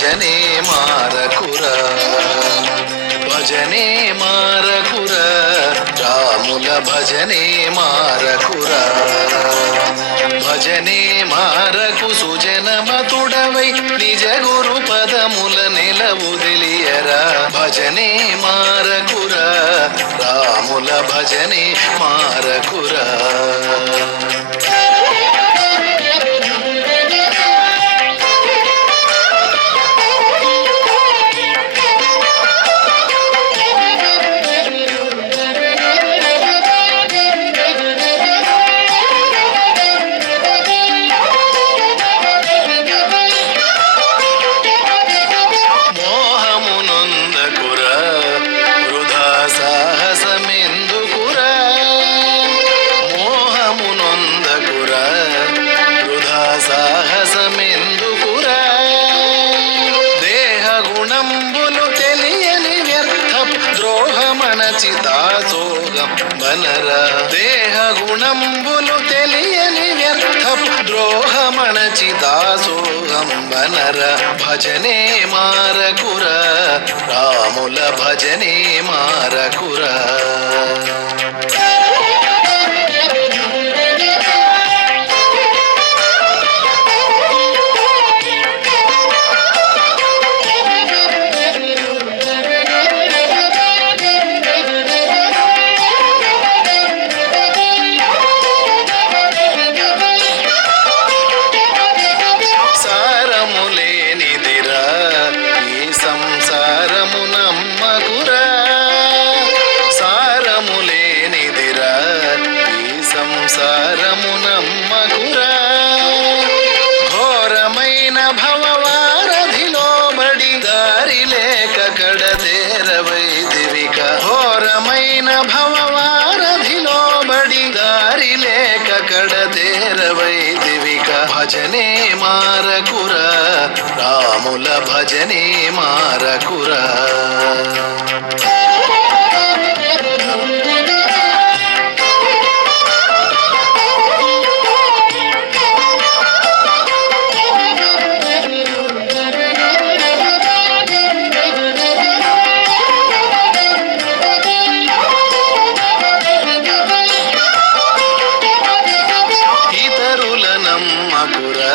భజనే మారకురా భజనే మారకురా రాముల భజనే మారకురా భజనే మారకు సుజనమతుడవై నిజ గురు పదముల నెలవుదిలియరా భజనే మారకురా రాముల భజనే మారకురా సాహసమెందుకురా దేహ గుణంబులు తెలియని వ్యర్థ ద్రోహమణచి దాసోగం వనరా దేహ గుణంబులు తెలియని వ్యర్థ ద్రోహమణచి దాసోగం వనరా భజనే మారకురా రాముల భజనే మారకురా సంసారమునమ్మకురా ఘోరమైన భవవారధిలో బడి దారి లేక కడతేరవై దివిక ఘోరమైన భవవారధిలో బడి దారి లేక కడతేరవై దివిక భజనే మారకురా రాముల భజనే మారకురా నమ్మకురా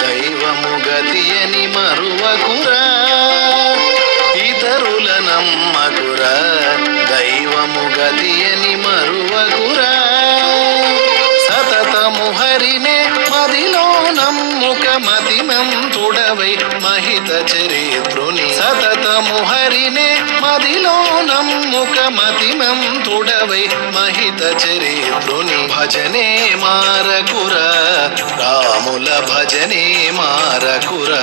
దైవము గతి అని మరువకురా ఇతరుల నమ్మకురా దైవము గతి అని మరువకురా సతతము హరినే మదిలో నమ్ముక మతిమంతుడవై మహిత చరిత్రుని సతతము హరినే మదిలో నమ్ముక మతిమంతుడవై మహిత చరిత్రుని భజనే మారకురా రాముల భజనే మారకురా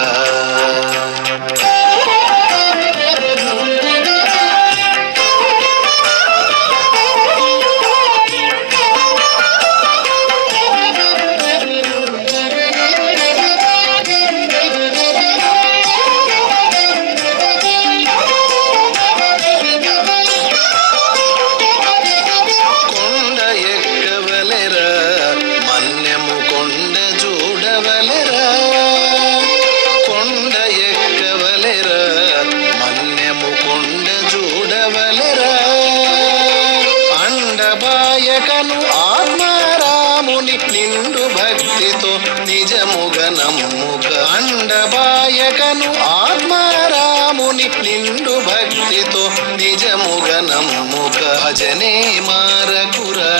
ఆత్మారాముని నిండు భక్తితో నిజముగ నమ్ముక అండబాయకను ఆత్మారాముని నిండు భక్తితో నిజముగ నమ్ముక భజనే మారకురా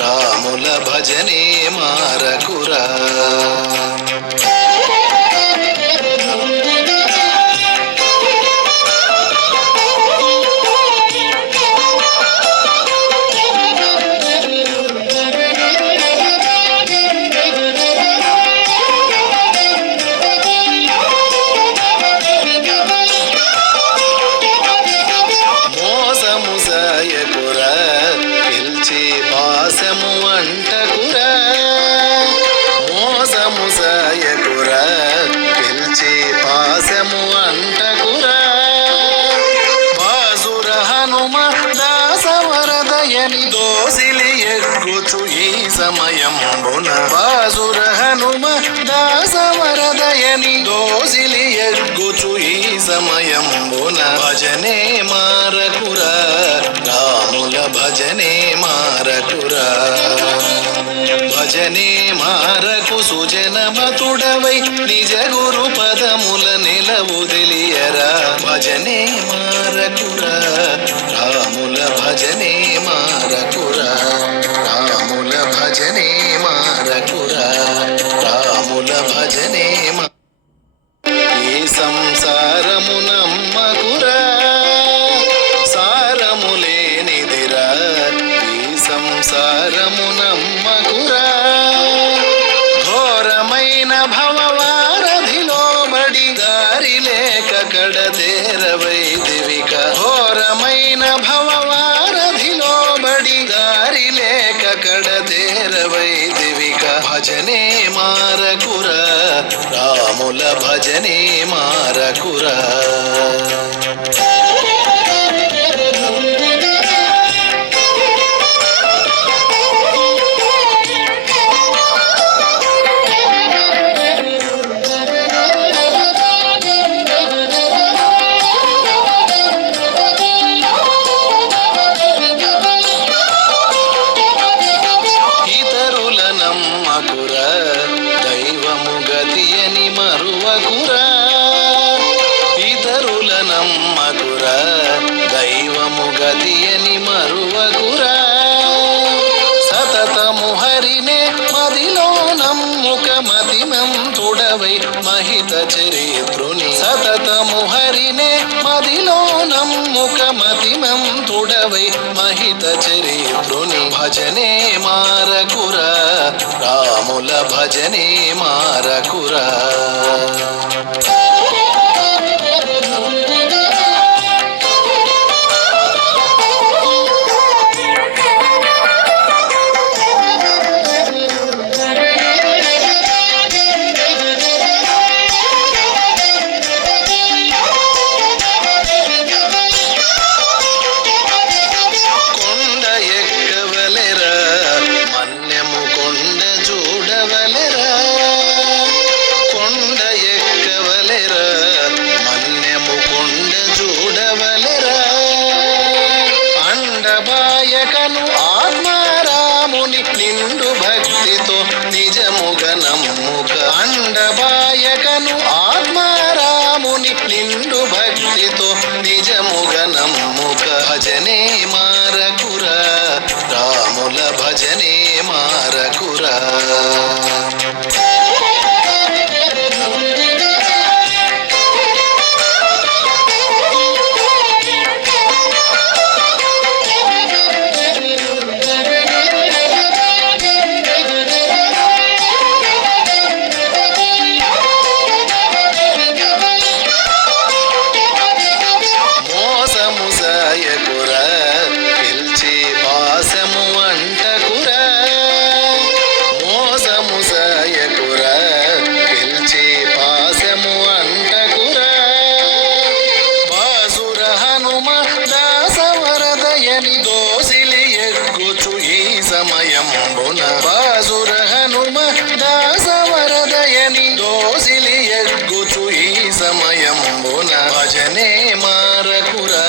రాముల భజనే మారకురా పాసము అంటకురా మోసము సాయకురా పిలిచి పాసము అంటకురా బాసుర హనుమ దాసవరదయని దోసిలి ఎగ్గుచు ఈ సమయంబున బాసుర హనుమ దాసవరదయని దోసిలి ఎగ్గుచు సమయంబున భజనే మారకురా రాముల భజనే మారకురా భజనే మారకు సుజనమతుడవై నిజ గురు పదముల నిలవుదిలియరా భజనే మారకురా రాముల భజనే మారకురా రాముల భజనే మారకురా రాముల భజనే ఈ సంసారము నమ్మకురా సారము లేనిదిరా ఈ సంసారము నమ్మకురా ఘోరమైన భవవారధిలో బడి దారి లేక కడతేరవై దివిక ఘోరమైన భవవారధిలో బడి దారి లేక కడతేరవై దివిక భజనే మారకురా రాముల భజనే మారకురా ఇతరుల నమ్మకురా దైవము గతి అని మరువకురా ఇతరుల నమ్మకురా దైవము గతి అని మరువకురా సతతము హరినే మదిలో నమ్ముక మతిమంతుడవై మహిత చరిత్రుని సతతము హరినే మదిలో నమ్ముక మతిమంతుడవై మహిత చరిత్రుని భజనే మారకురా రాముల భజనే మారకురా కొండ ఎక్కవలెరా మన్యము కొండ చూడవలెరా కొండ ఎక్కవలెరా మన్యము కొండ చూడవలెరా అండబాయకను ఆత్మారాముని నిండు భక్తితో నిజముగ నమ్ముక అండబాయకను ఆత్మారాముని నిండు భక్తితో నిజముగ నమ్ముక భజనే మారకురా రాముల భజనే మారకురా మోసము సాయకురా పిలిచి పాసము అంటకురా మోసము సాయకురా పిలిచి పాసము అంటకురా బాసుర హనుమ దాసవరదయని దోసిలి ఎగ్గుచు ఈ సమయంబున బాసుర హనుమ దాసవరదయని దోసిలి ఎగ్గుచు ఈ సమయంబున భజనే మారకురా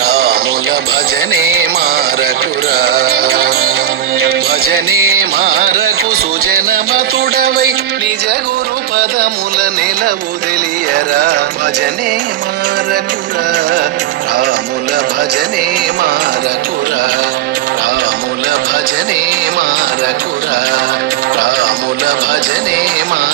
రాముల భజనే మారకురా భజనే మారకు సుజనమతుడవై నిజ గురు పదముల నిలవుదిలియరా భజనే మారకురా రాముల భజనే మారకురా రాముల భజనే మారకురా రాముల భజనే మారకురా